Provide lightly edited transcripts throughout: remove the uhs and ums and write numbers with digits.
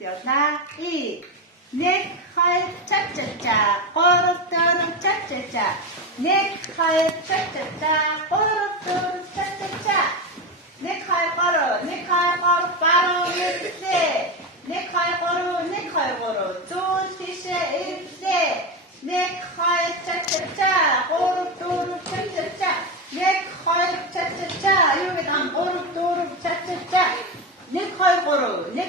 явлаа. Нэг хоёр чачача. Гурав дөрөв чачача. Нэг хоёр чачача. Гурав дөрөв чачача. Нэг хоёр гурав баруун ирлээ. Нэг хоёр гурав зүүн тишээ ирлээ. Нэг хоёр чачача. Гурав дөрөв чачача. Нэг хоёр чачача. Юу гэдэг ам гурав дөрөв чачача. Нэг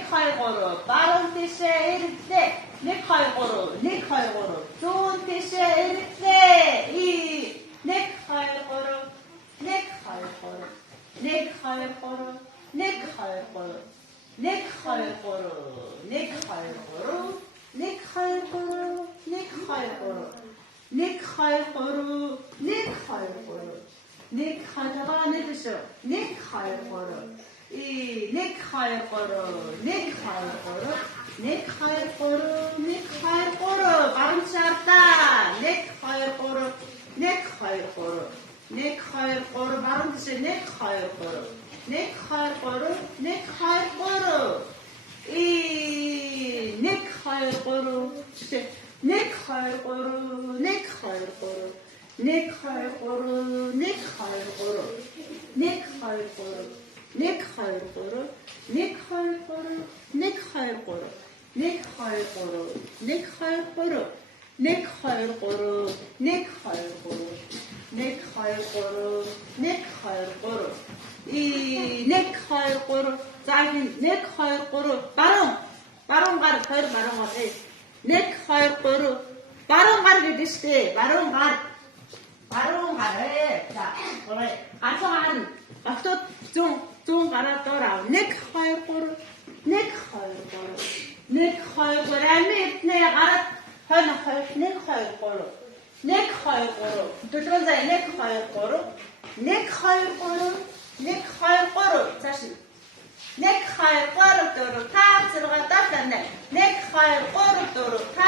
хоёр гурав баруун тишээ ирлээ. Нэг хоёр гурав зүүн тишээ ирлээ. Нэг хоёр гурав нэг хоёр гурав нэг хоёр гурав нэг хоёр гурав нэг хоёр гурав нэг хоёр гурав нэг хоёр гурав нэг хоёр гурав нэг хоёр гурав нэг хоёр гурав нэг хоёр нэдэшөө нэг хоёр гурав нэг хоёр гурав нэг хоёр гурав нэг хоёр гурав нэг хоёр гурав баруун шаардаа нэг хоёр гурав нэг хоёр гурав нэг хоёр гурав баруун тишээ нэг хоёр гурав нэг хоёр гурав нэг хоёр гурав нэг хоёр гурав нэг хоёр гурав нэг хоёр гурав нэг хоёр гурав нэг хоёр гурав нэг хоёр гурав нэг хоёр гурав нэг хоёр гурав нэг хоёр гурав нэг хоёр гурав нэг хоёр гурав нэг хоёр гурав нэг хоёр гурав нэг хоёр гурав нэг хоёр гурав нэг хоёр гурав заавал нэг хоёр гурав баруун гар хоёр баруун гар нэг хоёр гурав баруун гар гэдэг штэ баруун гар за гурав асуугаан автод зүүн гараа доор ав нэг хоёр гурав нэг хоёр гурав нэг хоёр гурав амитнэ гараад хойно хоёр нэг хоёр гурав нэг хоёр гурав дөрөв зай нэг хоёр гурав нэг хоёр гурав нэг хоёр гурав цааш нэг хоёр гурав дөрөв 5 6 7 8 нэг хоёр гурав дөрөв 5